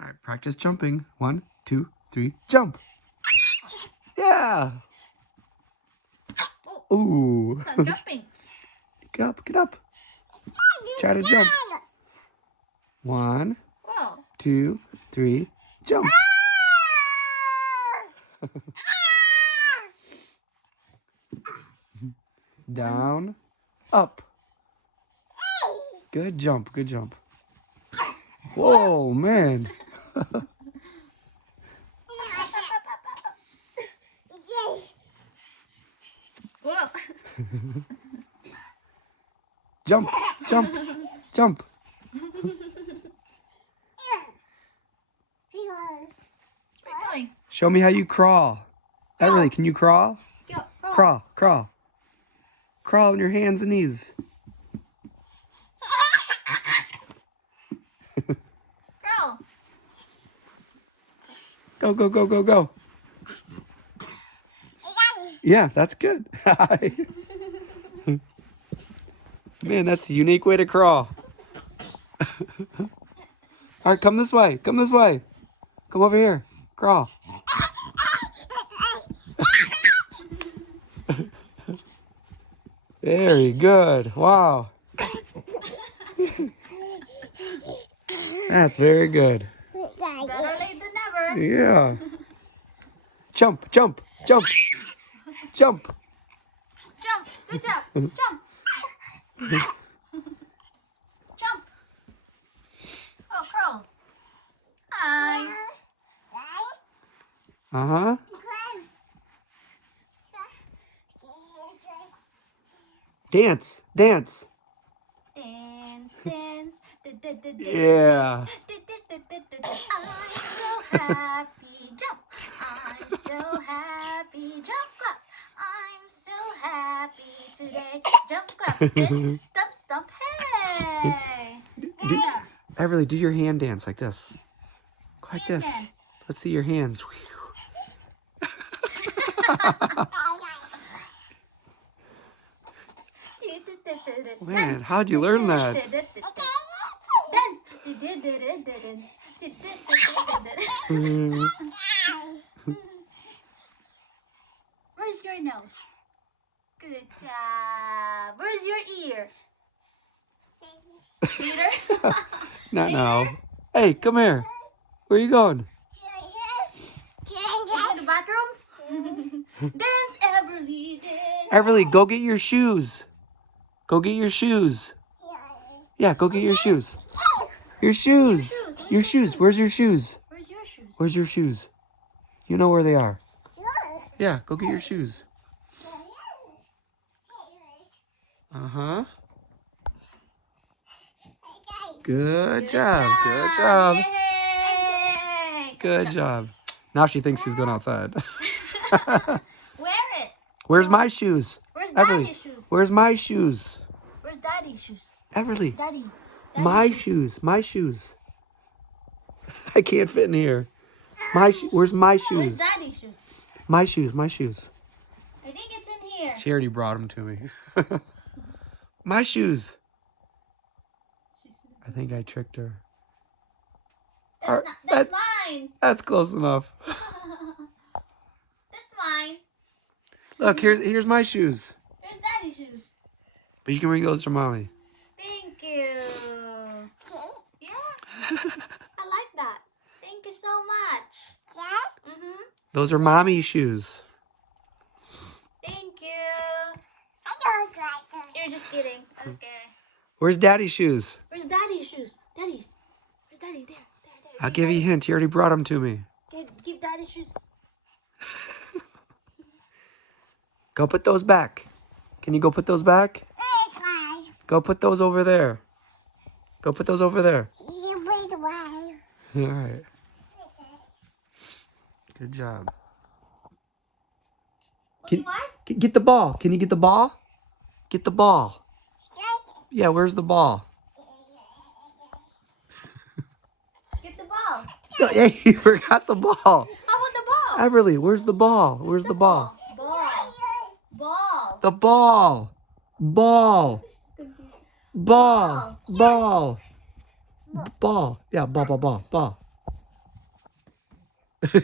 All right, practice jumping. 1, 2, 3, jump. Yeah. Ooh. I'm jumping. Get up, get up. Try to jump. 1, Whoa. 2, 3, jump. Down, up. Good jump, good jump. Whoa, man. Whoa. Jump, jump, jump. What are you doing? Show me how you crawl. Everly, can you crawl? Go. Roll. Crawl, crawl. Crawl on your hands and knees. Roll. Go, go, go, go, go. Yeah, that's good. Man, that's a unique way to crawl. All right, come this way. Come this way. Come over here. Crawl. Very good. Wow. That's very good. Better late than never. Yeah. Jump, jump, jump. Jump. Jump. Good job. Jump. Jump. Oh, crawl. Hi. Uh-huh. Dance, dance. Dance, dance. Yeah. I'm so happy. Jump. I'm so happy. Jump, clap. I'm so happy today. Jump, clap. Spin, stump, stump. Hey. Everly, do your hand dance like this. Go like Hand this. dance. Let's see your hands. Man, how'd you learn that? Where's your nose? Good job. Where's your ear? Peter? Not now. Hey, come here. Where are you going? In the bathroom? Dance, Everly, dance. Everly, go get your shoes. Go get your shoes. Yeah, go get your shoes. Your shoes. Your shoes. Where's your shoes? Where's your shoes? Where's your shoes? You know where they are. Yeah, go get your shoes. Uh-huh. Good job. Good job. Yay. Good job. Now she thinks he's going outside. Wear it. Where's my shoes? Where's Everly, Daddy's shoes? where's my shoes? Where's Daddy's shoes? Everly, Daddy. my shoes. My shoes. I can't fit in here. Where's my Where's shoes? Daddy's shoes? My shoes. My shoes. I think it's in here. She already brought them to me. My shoes. I think I tricked her. That's mine. That's close enough. That's mine. Look, here's my shoes. Where's Daddy's shoes? But you can bring those to mommy. Thank you. Yeah. I like that. Thank you so much. Mm-hmm. Those are mommy's shoes. Thank you. You're just kidding. Okay. Where's daddy's shoes? Where's Daddy's shoes? Daddy's. Where's Daddy? There. I'll give you a hint. You already brought them to me. Give Daddy's shoes. Go put those back. Can you go put those back? Go put those over there. Go put those over there. All right. Good job. What do you want? Get the ball. Can you get the ball? Get the ball. Yeah, where's the ball? Get the ball. Hey, you forgot the ball. How about the ball? Everly, where's the ball? Where's the ball? Ball. The ball. Ball. Ball. Ball. Ball. Yeah, ball. Good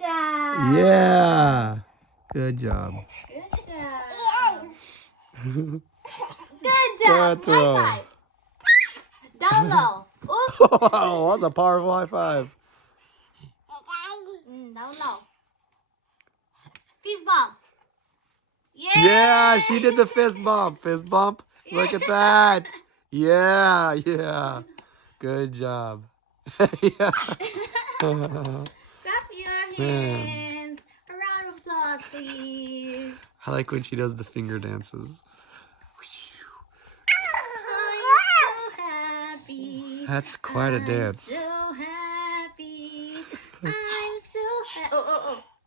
job. Yeah. Good job. Good job. Good job. Good throw. High five. Down low. Oops. Oh, that's a powerful high five. Down low. Fist bump. Yeah. Yeah, she did the fist bump. Fist bump. Look at that. Yeah, yeah. Good job. Yeah. Clap your Man. hands. A round of applause, please. I like when she does the finger dances. I'm so happy. That's quite a dance. I'm so happy. I'm so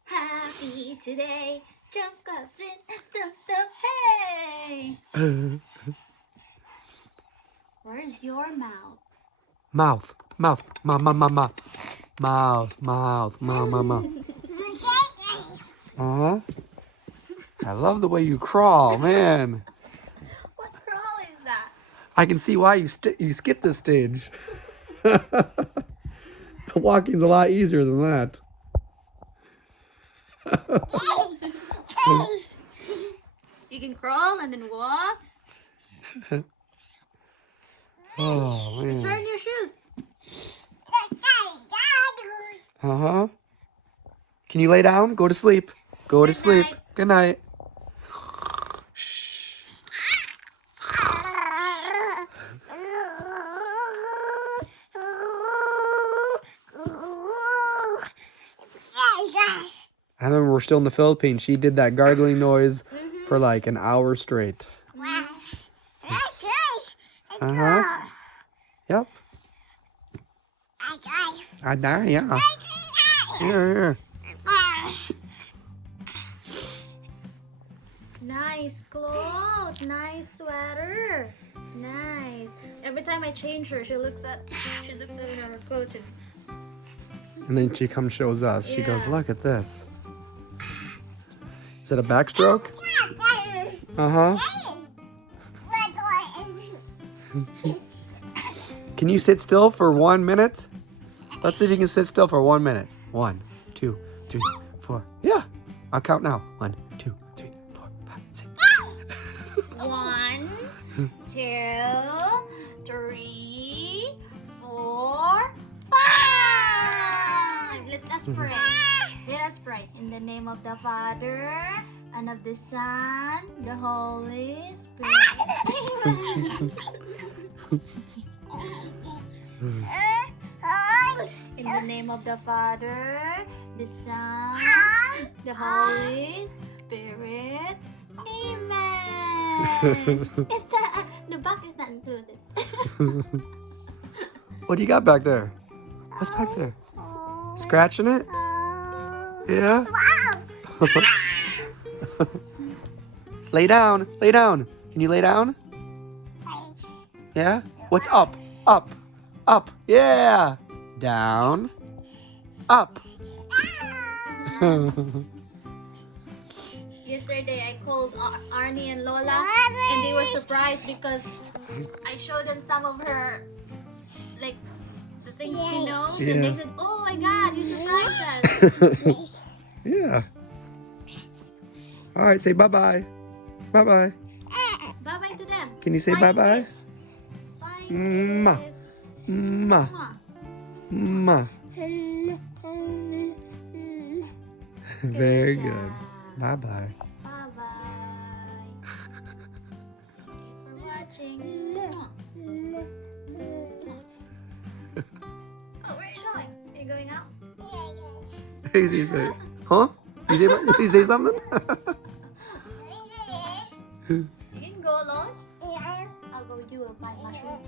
happy today. Jump up and stump, hey. Where's your mouth? Mouth. Mouth. Mouth. Uh-huh. I love the way you crawl, man. What crawl is that? I can see why you skipped this stage. Walking's a lot easier than that. You can crawl and then walk. Oh, man. Turn your shoes. Uh-huh. Can you lay down? Go to sleep. Go to Good sleep. night. Good night. I remember we're still in the Philippines. She did that gargling noise for like an hour straight. Uh-huh. Yep. I die, yeah. Here. Nice clothes, nice sweater, nice. Every time I change her, she looks at her clothes. And then she comes shows us. She goes, Yeah. look at this. Is it a backstroke? Uh-huh. Can you sit still for 1 minute? Let's see if you can sit still for 1 minute. 1, 2, 3, 4. Yeah. I'll count now. 1, 2, 3, 4, 5, 6. 1, 2, 3, 4, 5. Let us pray. Let us pray. In the name of the Father, and of the Son, the Holy Spirit. In the name of the Father, the Son, the Holy Spirit. Amen. It's the back is not included. What do you got back there? What's back there? Scratching it? Yeah? Lay down. Lay down. Can you lay down? Yeah? What's up? Up. Up. Yeah. Down. Up. Yesterday I called Arnie and Lola and they were surprised because I showed them some of her, like, the things she knows, and they said, oh my god, you surprised us. Yeah. All right, say bye-bye. Bye-bye. Bye-bye to them. Can you say bye-bye? Bye. Mwah. Kiss. Mwah. Mwah. Mwah. Very good. Bye-bye. Bye-bye. Thank you for watching. Oh, where are you going? Are you going out? He say, huh? You say something? You can go alone. I'll go with you. I'll buy mushroom.